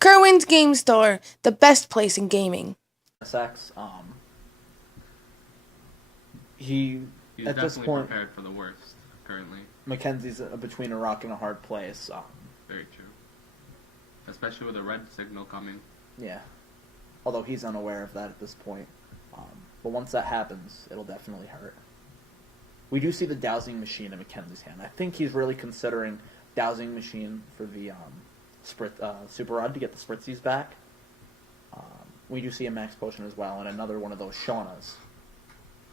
Kirwan's Game Store, the best place in gaming. Sex. He He's at this definitely point, prepared for the worst currently. Mackenzie's between a rock and a hard place. Very true. Especially with a red signal coming. Yeah, although he's unaware of that at this point. But once that happens, it'll definitely hurt. We do see the dowsing machine in Mackenzie's hand. I think he's really considering dowsing machine for the super rod to get the spritzies back. We do see a max potion as well, and another one of those Shaunas.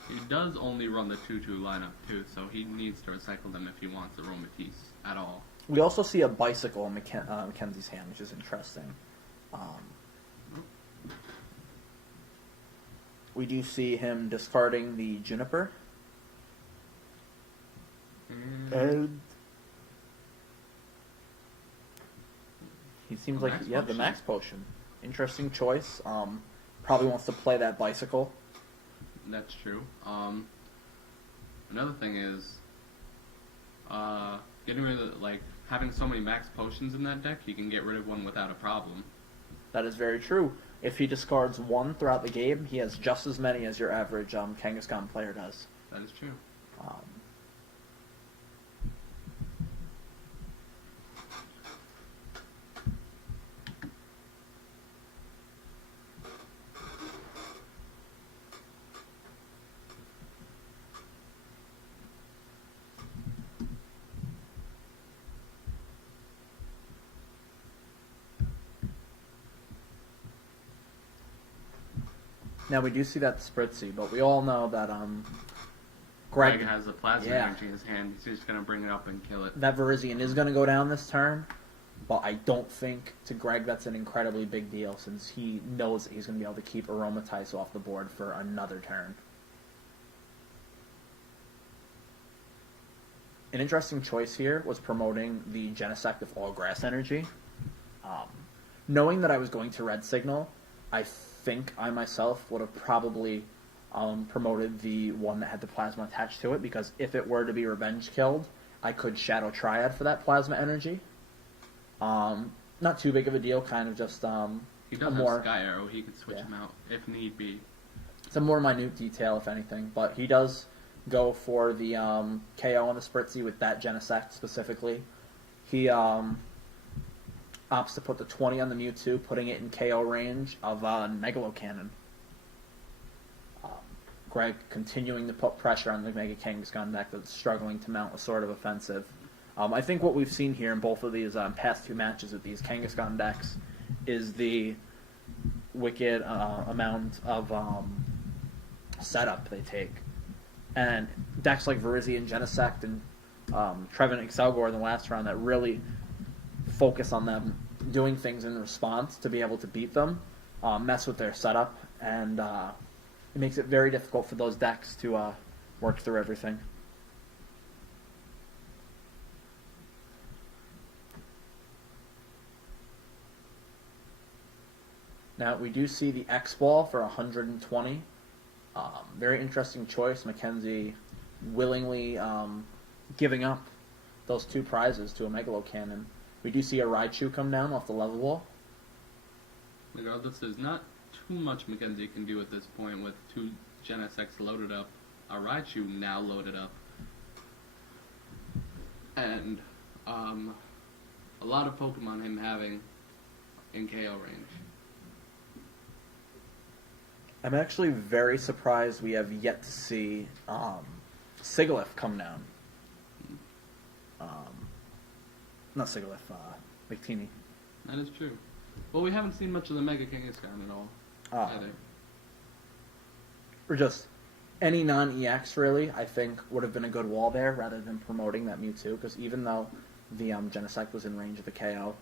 He does only run the 2-2 lineup too, so he needs to recycle them if he wants Aromatisse at all. We also see a bicycle in Mackenzie's hand, which is interesting. We do see him discarding the Juniper. And he seems like, yeah, the max potion. Interesting choice. Probably wants to play that bicycle. That's true. Another thing is, getting rid of, having so many max potions in that deck, he can get rid of one without a problem. That is very true. If he discards one throughout the game, he has just as many as your average Kangaskhan player does. That is true. Now we do see that Spritzy, but we all know that Greg has a plasma yeah. energy in his hand. He's just going to bring it up and kill it. That Virizion is going to go down this turn, but I don't think to Greg that's an incredibly big deal since he knows that he's going to be able to keep Aromatisse off the board for another turn. An interesting choice here was promoting the Genesect of All Grass Energy. Knowing that I was going to Red Signal, I think I myself would have probably promoted the one that had the plasma attached to it, because if it were to be revenge killed, I could Shadow Triad for that plasma energy. Not too big of a deal, kind of just he does have Sky Arrow. He could switch him out if need be. It's a more minute detail, if anything, but he does go for the KO on the Spritzy with that Genesect specifically. He opts to put the 20 on the Mewtwo, putting it in KO range of Megalo Cannon. Greg continuing to put pressure on the Mega Kangaskhan deck that's struggling to mount a sort of offensive. I think what we've seen here in both of these past two matches with these Kangaskhan decks is the wicked amount of setup they take. And decks like Virizion, Genesect, and Trevin Excelgor in the last round that really focus on them doing things in response to be able to beat them, mess with their setup, and it makes it very difficult for those decks to work through everything. Now, we do see the X-Ball for 120. Very interesting choice. Mackenzie willingly giving up those two prizes to a Megalo Cannon. We do see a Raichu come down off the level wall. Regardless, there's not too much Mackenzie can do at this point with two Genesects loaded up, a Raichu now loaded up, and a lot of Pokemon him having in KO range. I'm actually very surprised we have yet to see Sigilyph come down. Not Sigilyph, Victini. That is true. Well, we haven't seen much of the Mega Kangaskhan at all, either. Or just any non-EX, really, I think would have been a good wall there, rather than promoting that Mewtwo, because even though the Genesect was in range of the KO,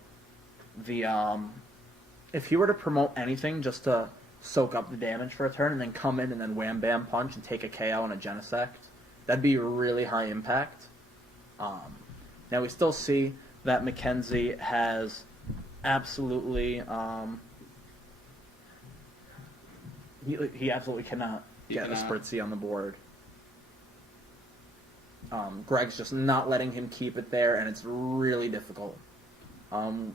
if he were to promote anything just to soak up the damage for a turn, and then come in and then wham-bam punch and take a KO and a Genesect, that'd be really high impact. Now, we still see that Mackenzie has absolutely he absolutely cannot get a Spritzy on the board. Greg's just not letting him keep it there, and it's really difficult.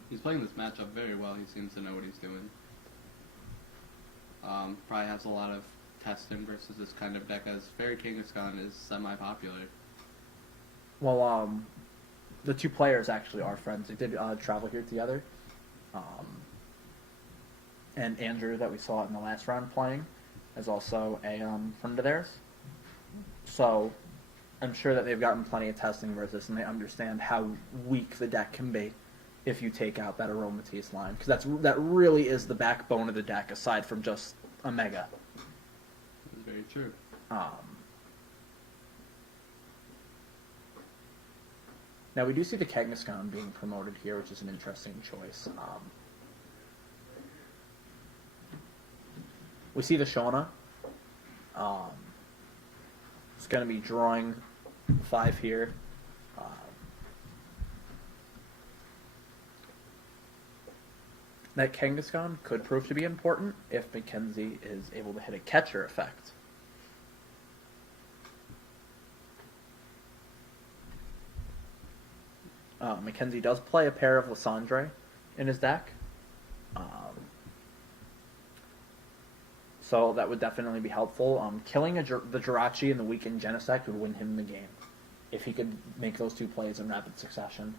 He's playing this matchup very well. He seems to know what he's doing. Probably has a lot of testing versus this kind of deck, as Fairy Kangaskhan is semi-popular. Well, the two players actually are friends. They did travel here together. And Andrew, that we saw in the last round playing, is also a friend of theirs. So I'm sure that they've gotten plenty of testing versus, and they understand how weak the deck can be if you take out that Aromatisse line, because that really is the backbone of the deck, aside from just a Mega. That's very true. Now we do see the Kangaskhan being promoted here, which is an interesting choice. We see the Shona. It's going to be drawing 5 here. That Kangaskhan could prove to be important if Mackenzie is able to hit a catcher effect. Mackenzie does play a pair of Lysandre in his deck. So that would definitely be helpful. Killing the Jirachi and the weakened Genesect would win him the game if he could make those 2 plays in rapid succession.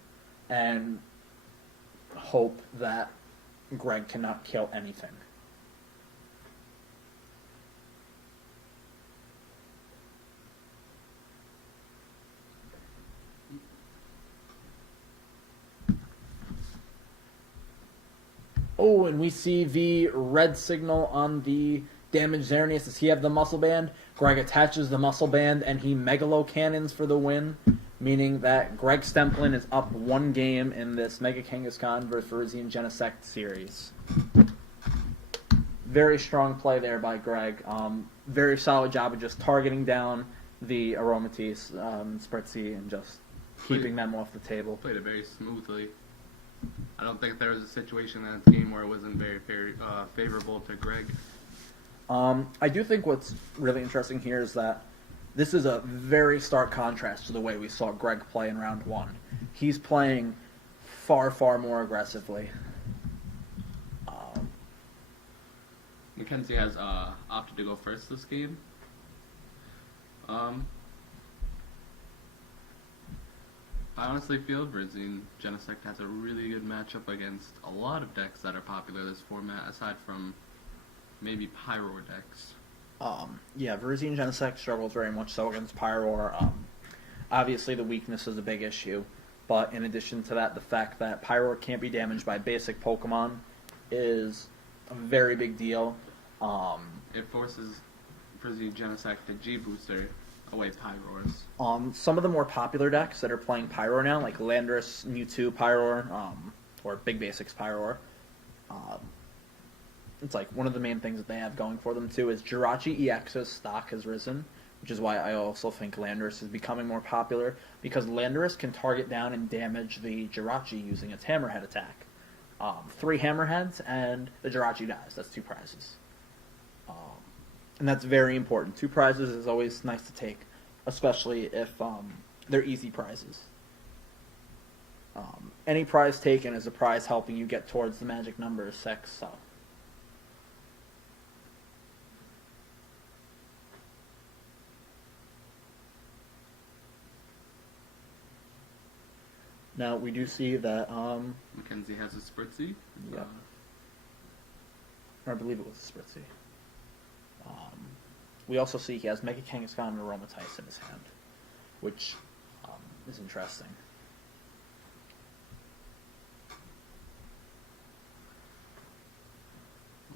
And hope that Greg cannot kill anything. Oh, and we see the red signal on the damaged Xerneas. Does he have the muscle band? Greg attaches the muscle band and he Megalo Cannons for the win, meaning that Greg Stemplin is up 1 game in this Mega Kangaskhan vs. Varisian Genesect series. Very strong play there by Greg. Very solid job of just targeting down the Aromatisse, Spritzy, and just keeping them off the table. Played it very smoothly. I don't think there was a situation in that game where it wasn't very favorable to Greg. I do think what's really interesting here is that this is a very stark contrast to the way we saw Greg play in round 1. He's playing far, far more aggressively. Mackenzie has opted to go first this game. I honestly feel Varisian Genesect has a really good matchup against a lot of decks that are popular this format, aside from maybe Pyro decks. Yeah, Varisian Genesect struggles very much so against Pyro. Obviously, the weakness is a big issue, but in addition to that, the fact that Pyro can't be damaged by basic Pokemon is a very big deal. It forces Varisian Genesect to G-Booster away Pyroars. Some of the more popular decks that are playing Pyro now, like Landorus, Mewtwo, Pyroar, or Big Basics Pyroar, it's like one of the main things that they have going for them too is Jirachi EX's stock has risen, which is why I also think Landorus is becoming more popular, because Landorus can target down and damage the Jirachi using its Hammerhead attack. 3 Hammerheads and the Jirachi dies. That's 2 prizes. And that's very important. 2 prizes is always nice to take, especially if they're easy prizes. Any prize taken is a prize helping you get towards the magic number of 6. So. Now we do see that Mackenzie has a Spritzy. Yeah. Or I believe it was a Spritzy. We also see he has Mega Kangaskhan and Aromatisse in his hand, which is interesting.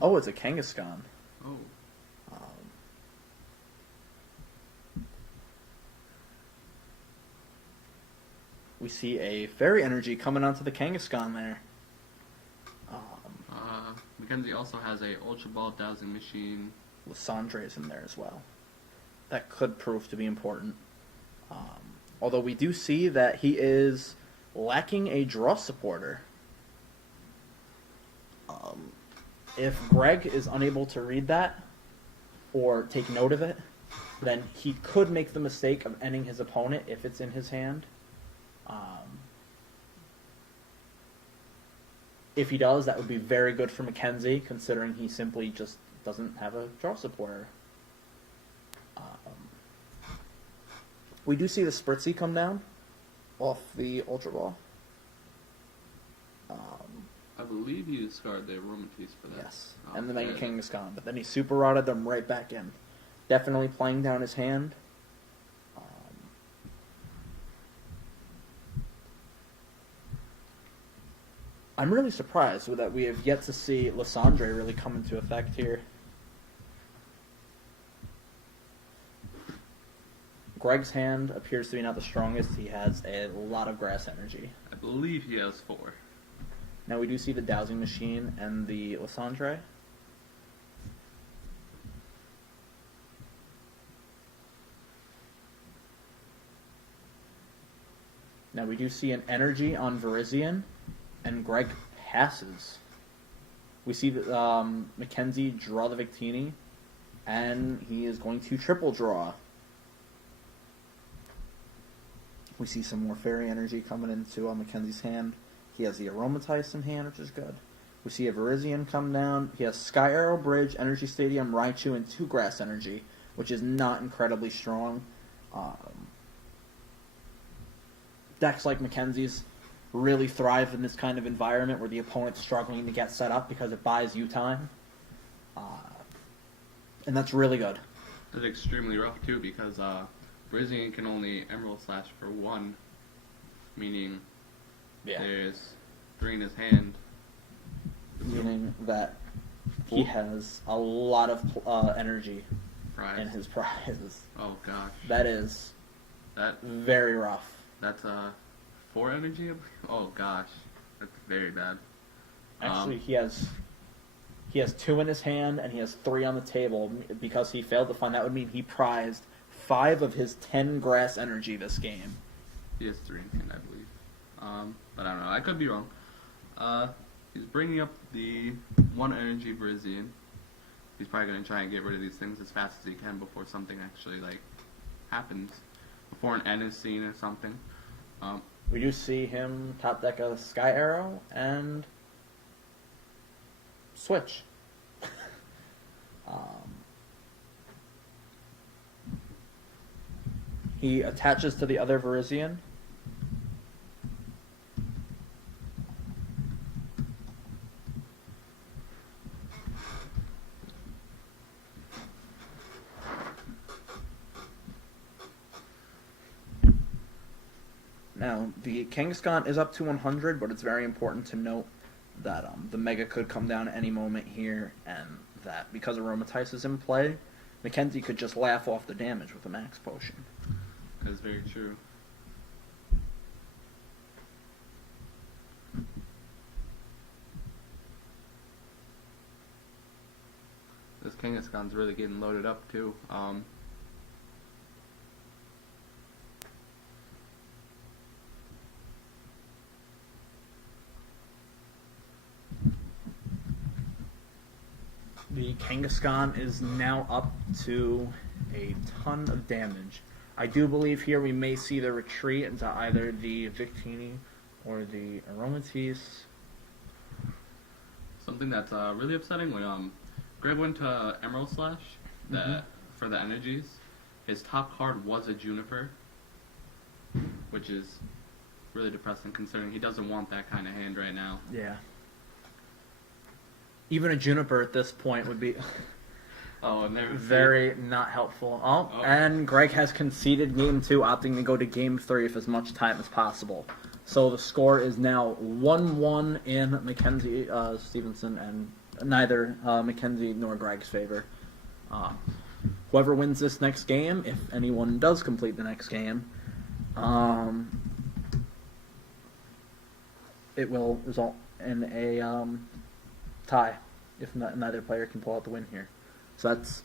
Oh, it's a Kangaskhan. Oh. We see a Fairy Energy coming onto the Kangaskhan there. Mackenzie also has a Ultra Ball Dowsing Machine. Lysandre is in there as well. That could prove to be important. Although we do see that he is lacking a draw supporter. If Greg is unable to read that or take note of it, then he could make the mistake of ending his opponent if it's in his hand. If he does, that would be very good for Mackenzie, considering he simply just doesn't have a draw supporter. We do see the Spritzy come down off the Ultra Ball. I believe he discarded the Aromatisse for that. Yes, and the Mega King is gone, but then he super rotted them right back in. Definitely playing down his hand. I'm really surprised with that we have yet to see Lysandre really come into effect here. Greg's hand appears to be not the strongest. He has a lot of grass energy. I believe he has 4. Now we do see the Dowsing Machine and the Lysandre. Now we do see an energy on Virizion, and Greg passes. We see that Mackenzie draw the Victini, and he is going to triple draw. We see some more Fairy Energy coming into Mackenzie's hand. He has the Aromatisse in hand, which is good. We see a Virizion come down. He has Sky Arrow, Bridge, Energy Stadium, Raichu, and 2 Grass Energy, which is not incredibly strong. Decks like Mackenzie's really thrive in this kind of environment where the opponent's struggling to get set up because it buys you time. And that's really good. It's extremely rough, too, because Virizion can only Emerald Slash for 1, meaning there's 3 in his hand. Meaning that he has a lot of energy in his prizes. Oh, gosh. That is very rough. That's 4 energy? Oh, gosh. That's very bad. Actually, he has 2 in his hand, and he has 3 on the table. Because he failed to find, that would mean he prized 5 of his 10 grass energy this game. He has 3 in hand, I believe. But I don't know. I could be wrong. He's bringing up the 1 energy Virizion. He's probably going to try and get rid of these things as fast as he can before something actually, happens. Before an N is seen or something. We do see him top deck a Sky Arrow and switch. He attaches to the other Virizion. Now, the Kangaskhan is up to 100, but it's very important to note that the Mega could come down at any moment here, and that because Aromatisse is in play, Mackenzie could just laugh off the damage with a Max Potion. That is very true. This Kangaskhan's really getting loaded up, too. The Kangaskhan is now up to a ton of damage. I do believe here we may see the retreat into either the Victini or the Aromatisse. Something that's really upsetting when Greg went to Emerald Slash for the energies. His top card was a Juniper, which is really depressing considering he doesn't want that kind of hand right now. Yeah. Even a Juniper at this point would be very not helpful. And Greg has conceded Game 2, opting to go to Game 3 with as much time as possible. So the score is now 1-1 in Mackenzie Stevenson, and neither Mackenzie nor Greg's favor. Whoever wins this next game, if anyone does complete the next game, it will result in a tie if neither player can pull out the win here. So that's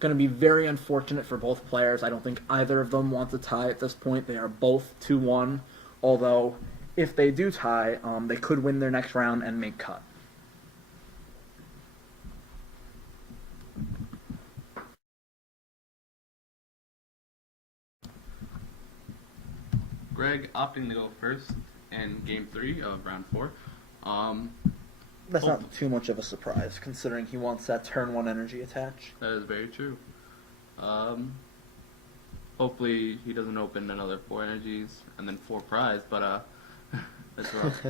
going to be very unfortunate for both players. I don't think either of them wants a tie at this point. They are both 2-1, although if they do tie, they could win their next round and make cut. Greg opting to go first in Game 3 of Round 4. That's Oh. not too much of a surprise, considering he wants that turn 1 energy attach. That is very true. Hopefully he doesn't open another 4 energies and then 4 prize, but that's rough.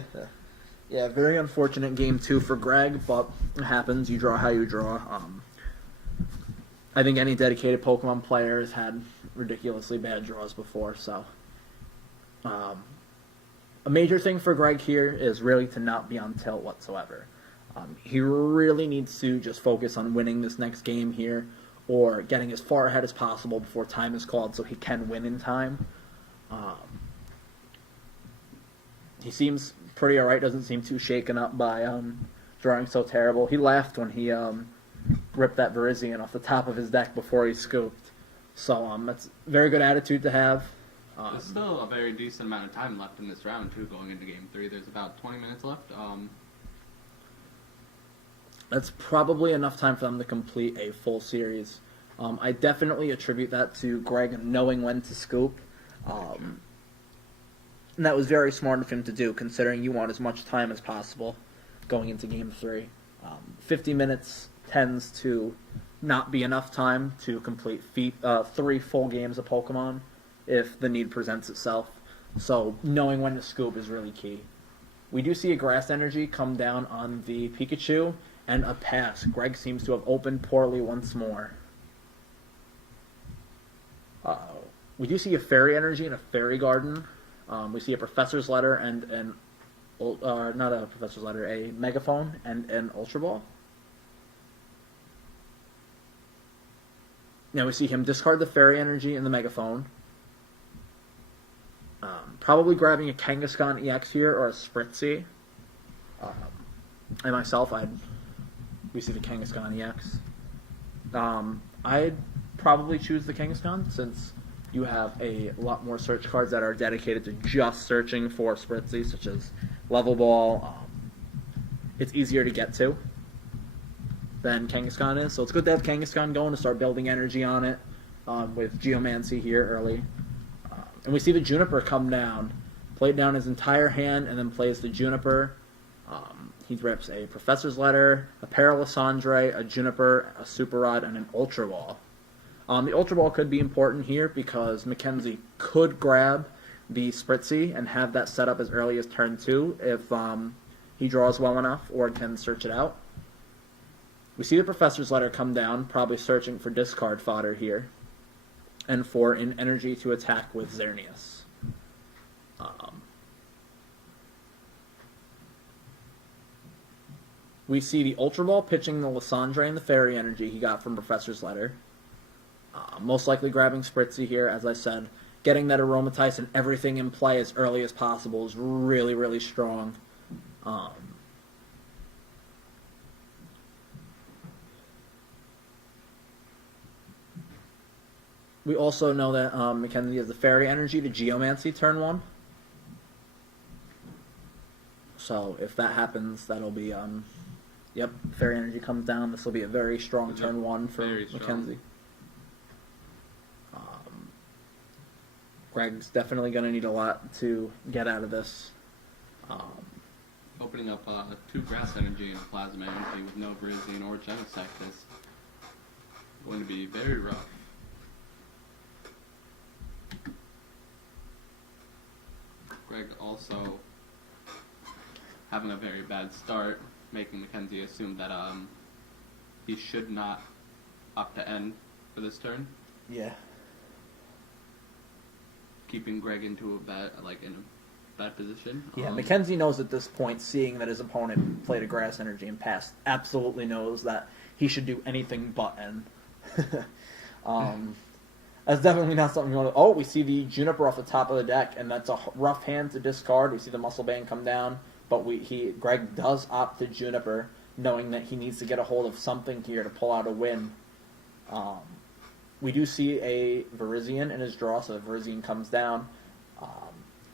Yeah, very unfortunate game 2 for Greg, but it happens. You draw how you draw. I think any dedicated Pokemon player has had ridiculously bad draws before, so... a major thing for Greg here is really to not be on tilt whatsoever. He really needs to just focus on winning this next game here, or getting as far ahead as possible before time is called so he can win in time. He seems pretty alright, doesn't seem too shaken up by drawing so terrible. He laughed when he ripped that Virizion off the top of his deck before he scooped. So that's a very good attitude to have. There's still a very decent amount of time left in this round, too, going into Game 3. There's about 20 minutes left. That's probably enough time for them to complete a full series. I definitely attribute that to Greg knowing when to scoop. And that was very smart of him to do, considering you want as much time as possible going into Game 3. 50 minutes tends to not be enough time to complete 3 full games of Pokemon if the need presents itself. So knowing when to scoop is really key. We do see a Grass Energy come down on the Pikachu, and a pass. Greg seems to have opened poorly once more. We do see a Fairy Energy and a Fairy Garden. We see a Professor's Letter and not a Professor's Letter, a Megaphone and an Ultra Ball. Now we see him discard the Fairy Energy and the Megaphone. Probably grabbing a Kangaskhan EX here or a Spritzee. And myself, we see the Kangaskhan EX. I'd probably choose the Kangaskhan since you have a lot more search cards that are dedicated to just searching for Spritzee, such as Level Ball. It's easier to get to than Kangaskhan is, so it's good to have Kangaskhan going to start building energy on it with Geomancy here early. And we see the Juniper come down, played down his entire hand, and then plays the Juniper. He rips a Professor's Letter, a Paralisandre, a Juniper, a Super Rod, and an Ultra Ball. The Ultra Ball could be important here because Mackenzie could grab the Spritzee and have that set up as early as turn 2 if he draws well enough or can search it out. We see the Professor's Letter come down, probably searching for discard fodder here, and for an energy to attack with Xerneas. We see the Ultra Ball pitching the Lysandre and the Fairy Energy he got from Professor's Letter. Most likely grabbing Spritzee here, as I said. Getting that Aromatize and everything in play as early as possible is really, really strong. We also know that Mackenzie has the Fairy Energy to Geomancy turn 1. So if that happens, that'll be... Yep, Fairy Energy comes down. This will be a very strong turn 1 for Mackenzie. Greg's definitely going to need a lot to get out of this. Opening up 2 Grass Energy and a Plasma Energy with no Virizion or Genesect is going to be very rough. Greg also having a very bad start, making Mackenzie assume that he should not opt to end for this turn. Yeah. Keeping Greg into a bad position. Yeah, Mackenzie knows at this point, seeing that his opponent played a Grass Energy and passed, absolutely knows that he should do anything but end. That's definitely not something you want to... Oh, we see the Juniper off the top of the deck, and that's a rough hand to discard. We see the Muscle Band come down, but Greg does opt to Juniper, knowing that he needs to get a hold of something here to pull out a win. We do see a Virizion in his draw, so the Virizion comes down.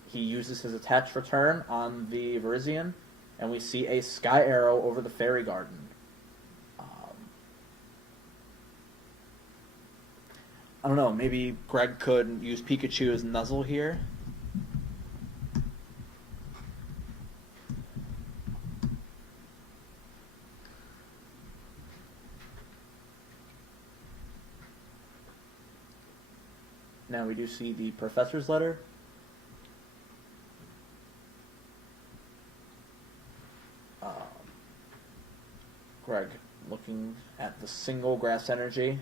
He uses his attach for turn on the Virizion, and we see a Sky Arrow over the Fairy Garden. I don't know, maybe Greg could use Pikachu as Nuzzle here. Now we do see the Professor's Letter. Greg looking at the single grass energy.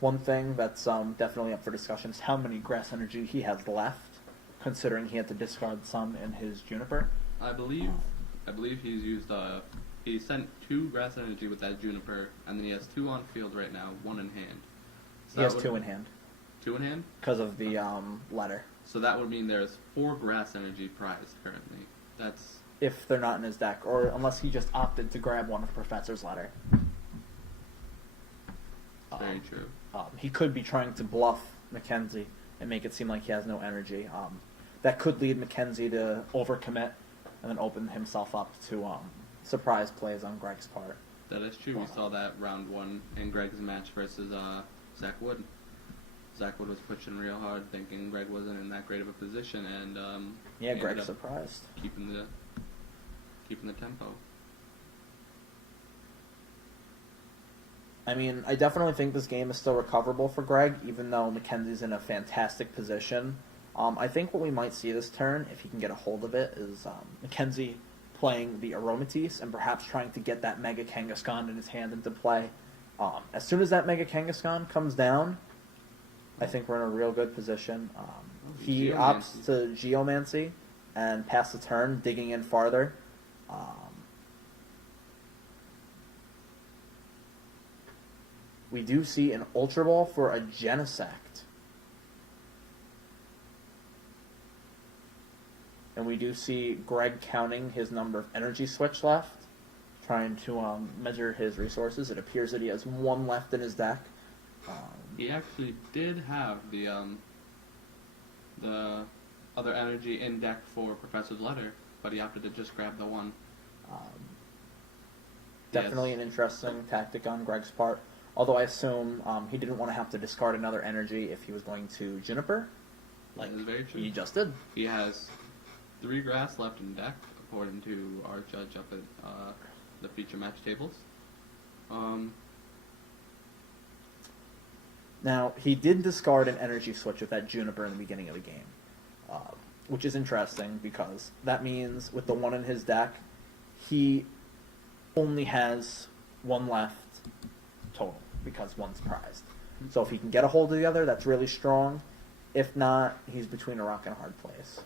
One thing that's definitely up for discussion is how many grass energy he has left, considering he had to discard some in his Juniper. I believe he's used he sent 2 grass energy with that Juniper, and then he has 2 on field right now, 1 in hand. So He has 2 in hand 2 in hand? because of the letter. So that would mean there's 4 grass energy prized currently. That's If they're not in his deck, or unless he just opted to grab one of Professor's Letter. very true. He could be trying to bluff Mackenzie and make it seem like he has no energy. That could lead Mackenzie to overcommit and then open himself up to surprise plays on Greg's part. That is true. We saw that round 1 in Greg's match versus Zach Wood. Zach Wood was pushing real hard, thinking Greg wasn't in that great of a position, and Yeah, he Greg's ended up surprised. keeping the tempo. I mean, I definitely think this game is still recoverable for Greg, even though Mackenzie's in a fantastic position. I think what we might see this turn, if he can get a hold of it, is Mackenzie playing the Aromatisse and perhaps trying to get that Mega Kangaskhan in his hand into play. As soon as that Mega Kangaskhan comes down, I think we're in a real good position. He opts to Geomancy and pass the turn, digging in farther. We do see an Ultra Ball for a Genesect. And we do see Greg counting his number of energy switch left, trying to measure his resources. It appears that he has 1 left in his deck. He actually did have the other energy in deck for Professor's Letter, but he opted to just grab the 1. Definitely Yes. an interesting tactic on Greg's part. Although I assume he didn't want to have to discard another energy if he was going to Juniper. Like That is very true. he just did. He has 3 grass left in deck, according to our judge up at the feature match tables. Now, he did discard an energy switch with that Juniper in the beginning of the game, which is interesting because that means with the 1 in his deck, he only has 1 left total because 1's prized. So if he can get a hold of the other, that's really strong. If not, he's between a rock and a hard place.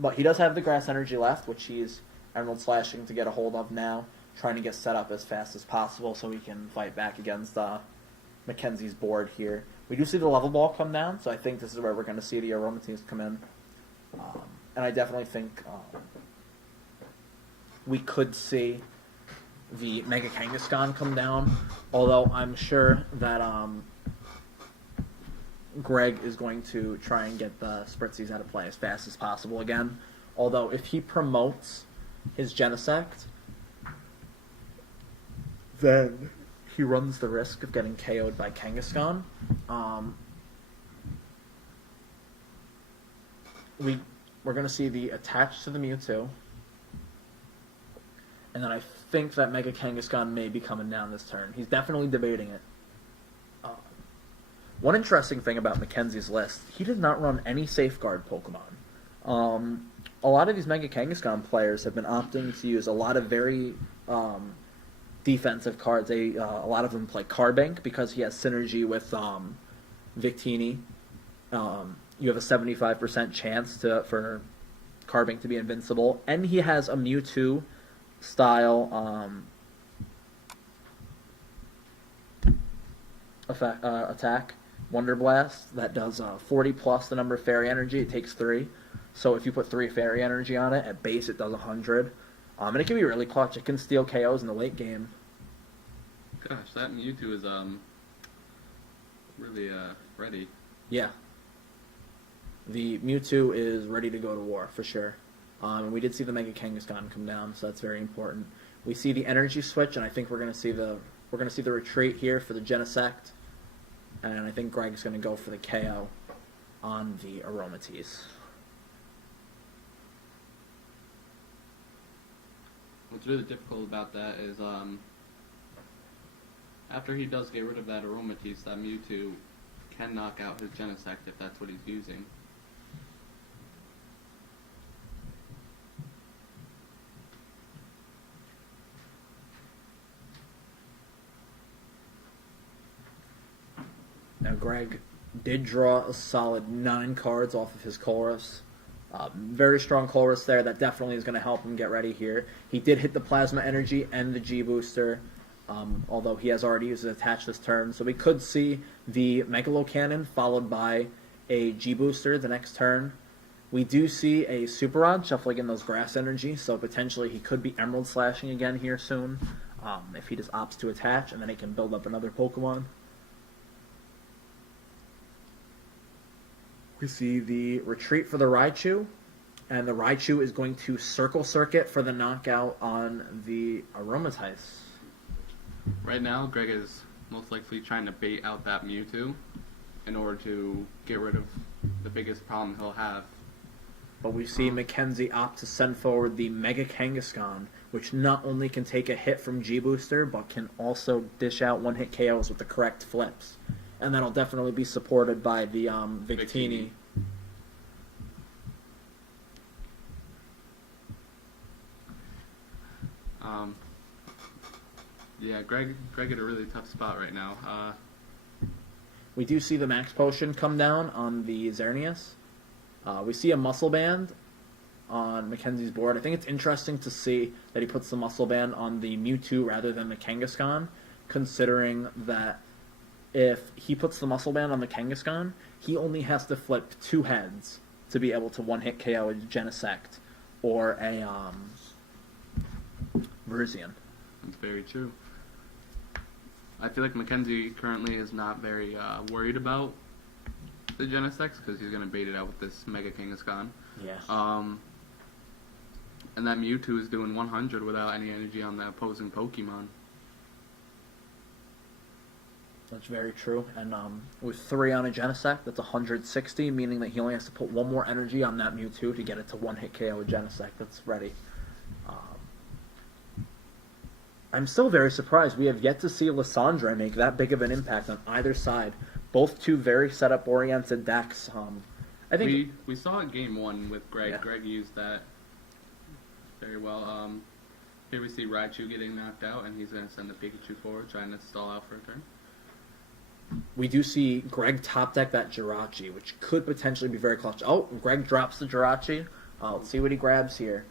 But he does have the grass energy left, which he's Emerald Slashing to get a hold of now, trying to get set up as fast as possible so he can fight back against Mackenzie's board here. We do see the level ball come down, so I think this is where we're going to see the Aromatisse come in. And I definitely think we could see the Mega Kangaskhan come down, although I'm sure that Greg is going to try and get the Spritzies out of play as fast as possible again. Although if he promotes his Genesect, then he runs the risk of getting KO'd by Kangaskhan. We're going to see the attach to the Mewtwo. And then I think that Mega Kangaskhan may be coming down this turn. He's definitely debating it. One interesting thing about Mackenzie's list, he did not run any Safeguard Pokemon. A lot of these Mega Kangaskhan players have been opting to use a lot of very defensive cards. A lot of them play Carbank because he has synergy with Victini. You have a 75% chance for Carbank to be invincible. And he has a Mewtwo style attack, Wonder Blast, that does 40 plus the number of Fairy Energy. It takes 3. So if you put 3 Fairy Energy on it, at base it does 100. And it can be really clutch. It can steal KOs in the late game. Gosh, that Mewtwo is really ready. Yeah. The Mewtwo is ready to go to war, for sure. And we did see the Mega Kangaskhan come down, so that's very important. We see the energy switch, and I think we're going to see the retreat here for the Genesect. And I think Greg's going to go for the KO on the Aromatisse. what's really difficult about that is after he does get rid of that Aromatisse, that Mewtwo can knock out his Genesect if that's what he's using. Now, Greg did draw a solid 9 cards off of his Chorus. Very strong Chorus there. That definitely is going to help him get ready here. He did hit the Plasma Energy and the G-Booster, although he has already used it attached this turn. So we could see the Megalo Cannon followed by a G-Booster the next turn. We do see a Super Rod shuffling in those Grass Energy, so potentially he could be Emerald Slashing again here soon if he just opts to attach, and then he can build up another Pokemon. We see the retreat for the Raichu, and the Raichu is going to Circle Circuit for the knockout on the Aromatisse. Right now, Greg is most likely trying to bait out that Mewtwo in order to get rid of the biggest problem he'll have. But we see Mackenzie opt to send forward the Mega Kangaskhan, which not only can take a hit from G-Booster, but can also dish out one-hit KOs with the correct flips. And that'll definitely be supported by the Victini. Yeah, Greg at a really tough spot right now. We do see the Max Potion come down on the Xerneas. We see a Muscle Band on Mackenzie's board. I think it's interesting to see that he puts the Muscle Band on the Mewtwo rather than the Kangaskhan, considering that if he puts the Muscle Band on the Kangaskhan, he only has to flip 2 heads to be able to one-hit KO a Genesect or a Virizion. That's very true. I feel like Mackenzie currently is not very worried about the Genesect because he's going to bait it out with this Mega Kangaskhan. Yeah. And that Mewtwo is doing 100 without any energy on the opposing Pokemon. That's very true. And with 3 on a Genesect, that's 160, meaning that he only has to put 1 more energy on that Mewtwo to get it to one-hit KO a Genesect. That's ready. I'm still very surprised. We have yet to see Lysandre make that big of an impact on either side. Both 2 very setup-oriented decks. I think we saw it game 1 with Greg. Yeah. Greg used that very well. Here we see Raichu getting knocked out, and he's going to send the Pikachu forward, trying to stall out for a turn. we do see Greg top deck that Jirachi, which could potentially be very clutch. Oh, Greg drops the Jirachi. Let's see what he grabs here.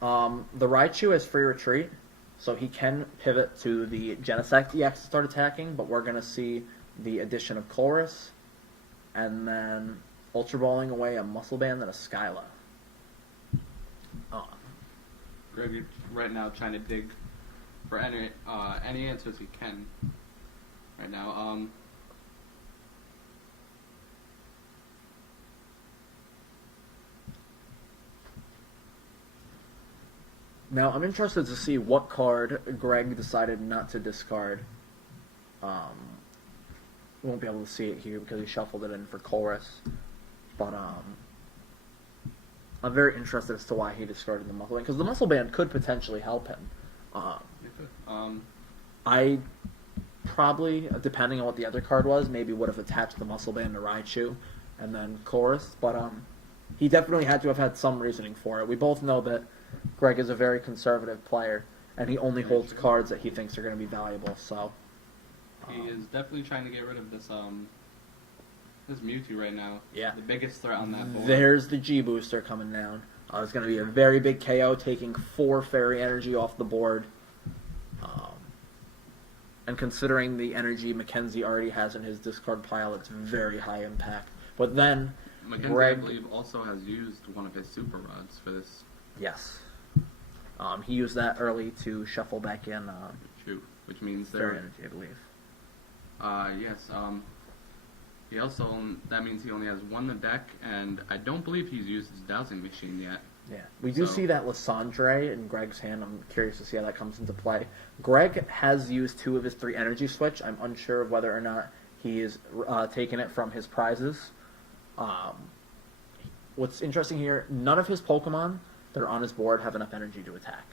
The Raichu has free retreat, so he can pivot to the Genesect EX to start attacking, but we're going to see the addition of Chorus, and then Ultra Balling away a Muscle Band and a Skyla. Greg is right now trying to dig for any answers he can right now. Now, I'm interested to see what card Greg decided not to discard. We won't be able to see it here because he shuffled it in for Chorus. But I'm very interested as to why he discarded the Muscle Band, because the Muscle Band could potentially help him. I probably, depending on what the other card was, maybe would have attached the Muscle Band to Raichu and then Chorus, but he definitely had to have had some reasoning for it. We both know that Greg is a very conservative player, and he only holds cards that he thinks are going to be valuable. So he is definitely trying to get rid of this this Mewtwo right now. Yeah, the biggest threat on that board. There's the G booster coming down. It's going to be a very big KO, taking 4 Fairy Energy off the board. And considering the energy Mackenzie already has in his discard pile, it's very high impact. But then Mackenzie, Greg, I believe, also has used one of his Super Rods for this. Yes. He used that early to shuffle back in True, which means Fairy Energy, I believe. Yes. He also, that means he only has 1 in the deck, and I don't believe he's used his Dowsing Machine yet. Yeah, we do see that Lysandre in Greg's hand. I'm curious to see how that comes into play. Greg has used 2 of his 3 energy switch. I'm unsure of whether or not he is taking it from his prizes. What's interesting here, none of his Pokemon that are on his board have enough energy to attack.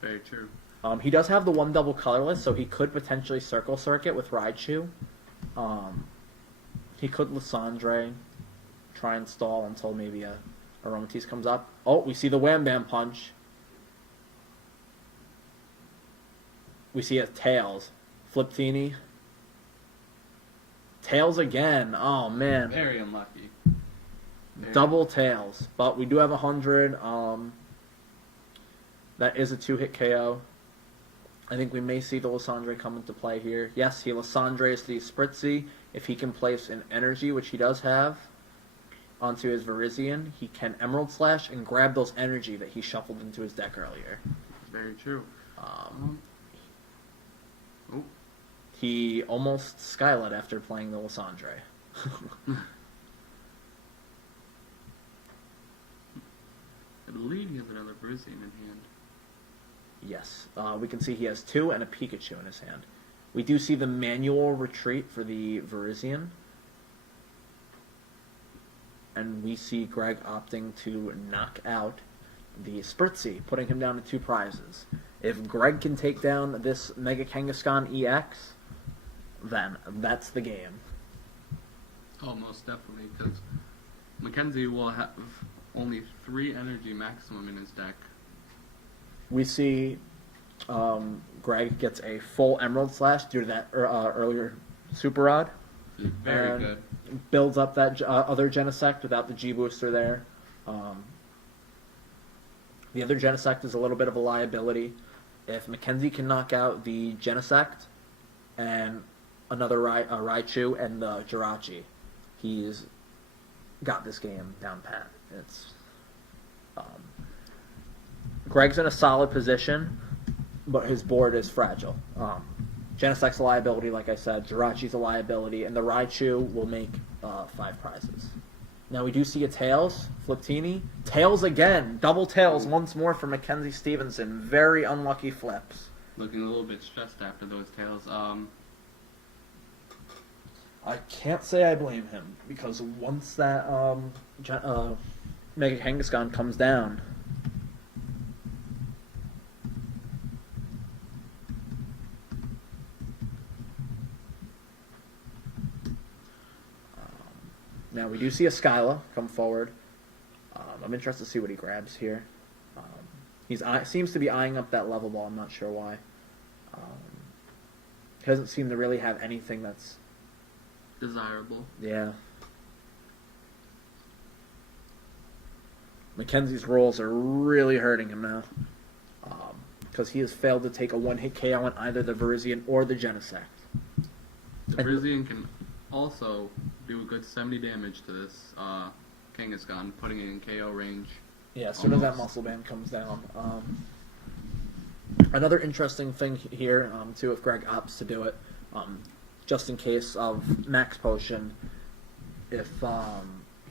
Very true. He does have the one double colorless, so he could potentially circle circuit with Raichu. He could Lysandre, try and stall until maybe a Aromatisse comes up. Oh, we see the Wham Bam Punch. We see a Tails. Fliptini. Tails again. Oh, man. Very unlucky. Double Tails. But we do have 100. That is a 2-hit KO. I think we may see the Lysandre come into play here. Yes, he Lysandres the Spritzy. If he can place an energy, which he does have, onto his Virizion, he can Emerald Slash and grab those energy that he shuffled into his deck earlier. Very true. He almost Skylet after playing the Lysandre. I believe he has another Virizion in hand. Yes, we can see he has 2 and a Pikachu in his hand. We do see the manual retreat for the Virizion. And we see Greg opting to knock out the Spritzy, putting him down to 2 prizes. If Greg can take down this Mega Kangaskhan EX, then that's the game. Oh, most definitely, because Mackenzie will have only 3 energy maximum in his deck. We see Greg gets a full Emerald Slash due to that earlier Super Rod. Very good. Builds up that other Genesect without the G booster there. The other Genesect is a little bit of a liability. If Mackenzie can knock out the Genesect and another Raichu and the Jirachi, he's got this game down pat. It's Greg's in a solid position, but his board is fragile. Genesect's a liability, like I said. Jirachi's a liability, and the Raichu will make 5 prizes. Now we do see a Tails, Fliptini. Tails again! Double Tails once more for Mackenzie Stevenson. Very unlucky flips. Looking a little bit stressed after those tails. I can't say I blame him, because once that Mega Kangaskhan comes down, now we do see a Skyla come forward. I'm interested to see what he grabs here. He seems to be eyeing up that level ball. I'm not sure why. He doesn't seem to really have anything that's desirable. Yeah. Mackenzie's rolls are really hurting him now. Because he has failed to take a 1-hit KO on either the Virizion or the Genesect. The Virizion can also do a good 70 damage to this Kangaskhan, putting it in KO range. Yeah, as soon as that muscle band comes down. Another interesting thing here, too, if Greg opts to do it, just in case of Max Potion, if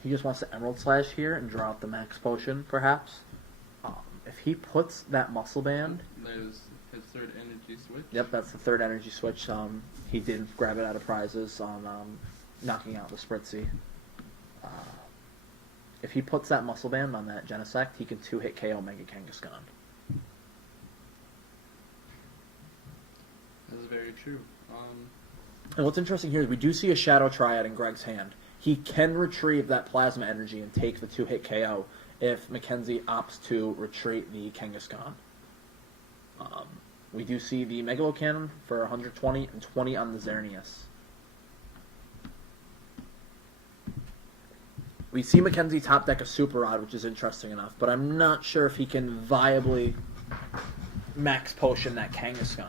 he just wants to Emerald Slash here and draw out the Max Potion, perhaps, if he puts that muscle band... There's his 3rd energy switch. Yep, that's the 3rd energy switch. He did grab it out of prizes on knocking out the Spritzy. If he puts that muscle band on that Genesect, he can 2-hit KO Mega Kangaskhan. That is very true. And what's interesting here is we do see a Shadow Triad in Greg's hand. He can retrieve that Plasma Energy and take the 2-hit KO if Mackenzie opts to retreat the Kangaskhan. We do see the Megalocannon for 120 and 20 on the Xerneas. We see Mackenzie top deck a Super Rod, which is interesting enough, but I'm not sure if he can viably Max Potion that Kangaskhan.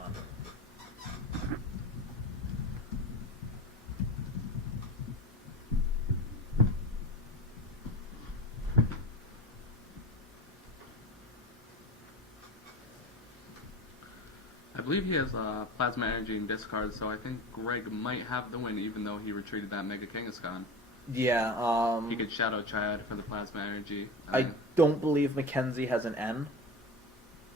I believe he has Plasma Energy and discard, so I think Greg might have the win, even though he retreated that Mega Kangaskhan. Yeah, He could Shadow Triad for the Plasma Energy. I don't believe Mackenzie has an N.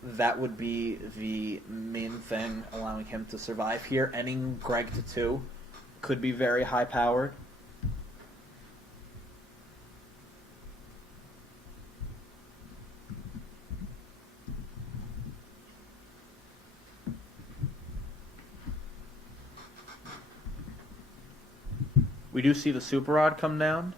That would be the main thing allowing him to survive here. Ending Greg to 2 could be very high powered. We do see the Super Rod come down.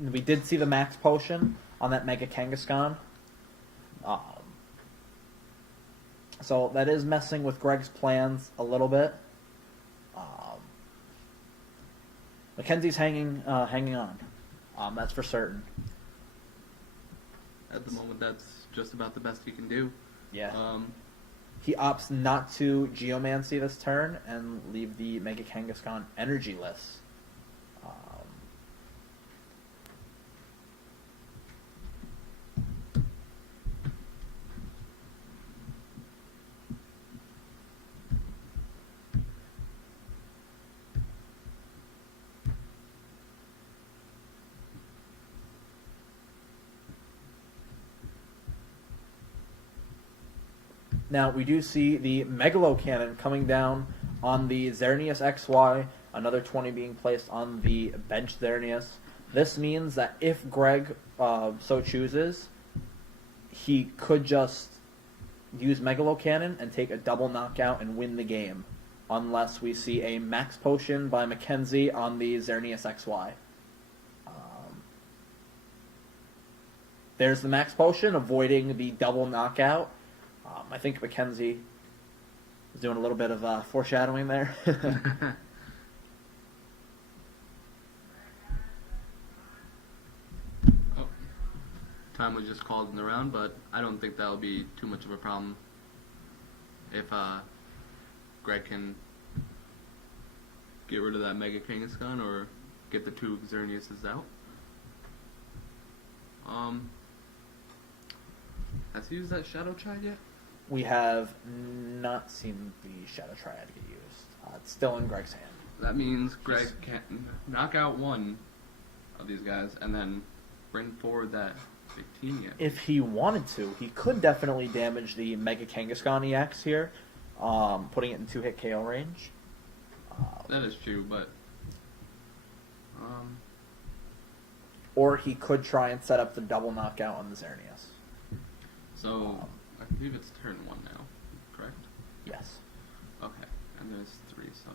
We did see the Max Potion on that Mega Kangaskhan. So that is messing with Greg's plans a little bit. Mackenzie's hanging on. That's for certain. At the moment, that's just about the best he can do. Yeah. He opts not to Geomancy this turn and leave the Mega Kangaskhan energyless. Now, we do see the Megalo Cannon coming down on the Xerneas XY, another 20 being placed on the bench Xerneas. This means that if Greg so chooses, he could just use Megalo Cannon and take a double knockout and win the game, unless we see a Max Potion by Mackenzie on the Xerneas XY. There's the Max Potion, avoiding the double knockout. I think Mackenzie is doing a little bit of foreshadowing there. Oh, time was just called in the round, but I don't think that'll be too much of a problem if Greg can get rid of that Mega Kangaskhan or get the two Xerneases out. Has he used that Shadow Triad yet? We have not seen the Shadow Triad get used. It's still in Greg's hand. That means Greg can knock out one of these guys and then bring forward that big team yet. If he wanted to, he could definitely damage the Mega Kangaskhan EX here, putting it in 2-hit KO range. That is true, but... Or he could try and set up the double knockout on the Xerneas. So, I believe it's turn 1 now, correct? Yes. Okay, and there's 3, so...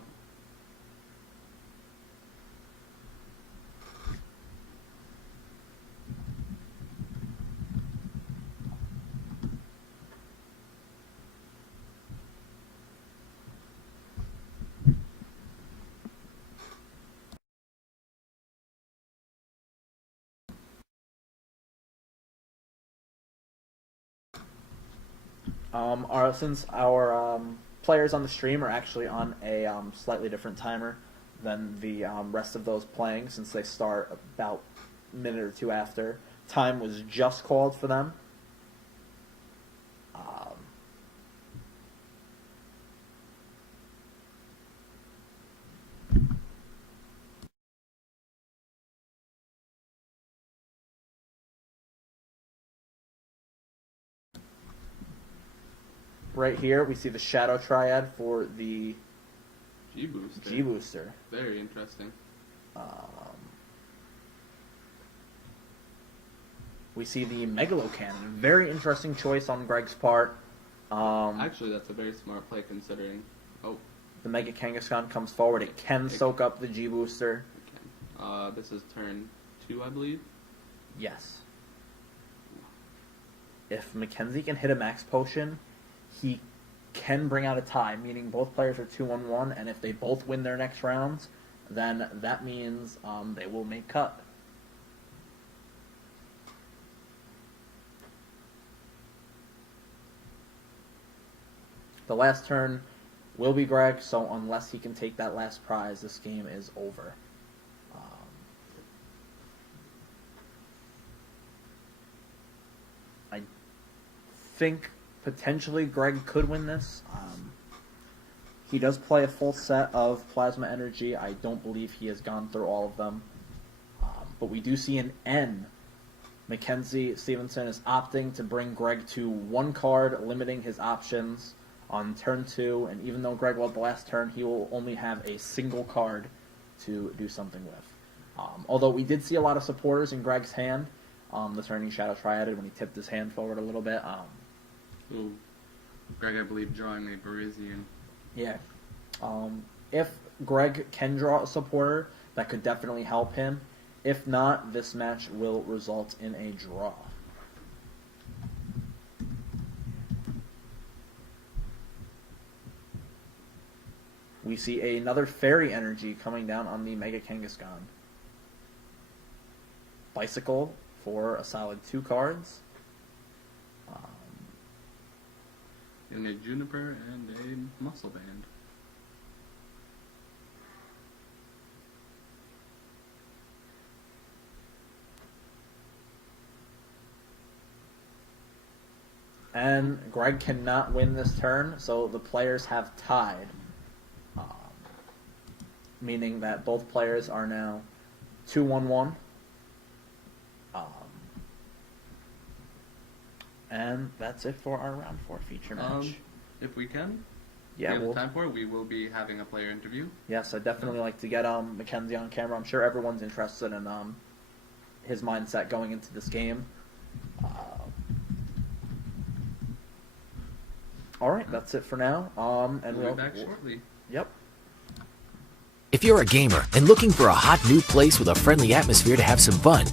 Since our players on the stream are actually on a slightly different timer than the rest of those playing, since they start about a minute or two after, time was just called for them. Right here, we see the Shadow Triad for the G-Booster. G-Booster. Very interesting. We see the Megalo Cannon. Very interesting choice on Greg's part. Actually, that's a very smart play considering... Oh. The Mega Kangaskhan comes forward. It can soak up the G-Booster. Okay. This is turn 2, I believe? Yes. If Mackenzie can hit a Max Potion, he can bring out a tie, meaning both players are 2-on-1, and if they both win their next rounds, then that means they will make cut. The last turn will be Greg, so unless he can take that last prize, this game is over. I think potentially Greg could win this. He does play a full set of Plasma Energy. I don't believe he has gone through all of them. But we do see an N. Mackenzie Stevenson is opting to bring Greg to one card, limiting his options. On turn 2, and even though Greg led the last turn, he will only have a single card to do something with. Although we did see a lot of supporters in Greg's hand, the turning Shadow Triaded when he tipped his hand forward a little bit. Ooh. Greg, I believe, drawing a Parisian. Yeah. If Greg can draw a supporter, that could definitely help him. If not, this match will result in a draw. We see another Fairy Energy coming down on the Mega Kangaskhan. Bicycle for a solid 2 cards. And a Juniper and a Muscle Band. And Greg cannot win this turn, so the players have tied. Meaning that both players are now 2-1-1. And that's it for our round 4 feature match. If we can, Yeah, we have time for it, we will be having a player interview. Yes, I'd definitely like to get Mackenzie on camera. I'm sure everyone's interested in his mindset going into this game. All right, that's it for now. And We'll be back shortly. Yep. If you're a gamer and looking for a hot new place with a friendly atmosphere to have some fun,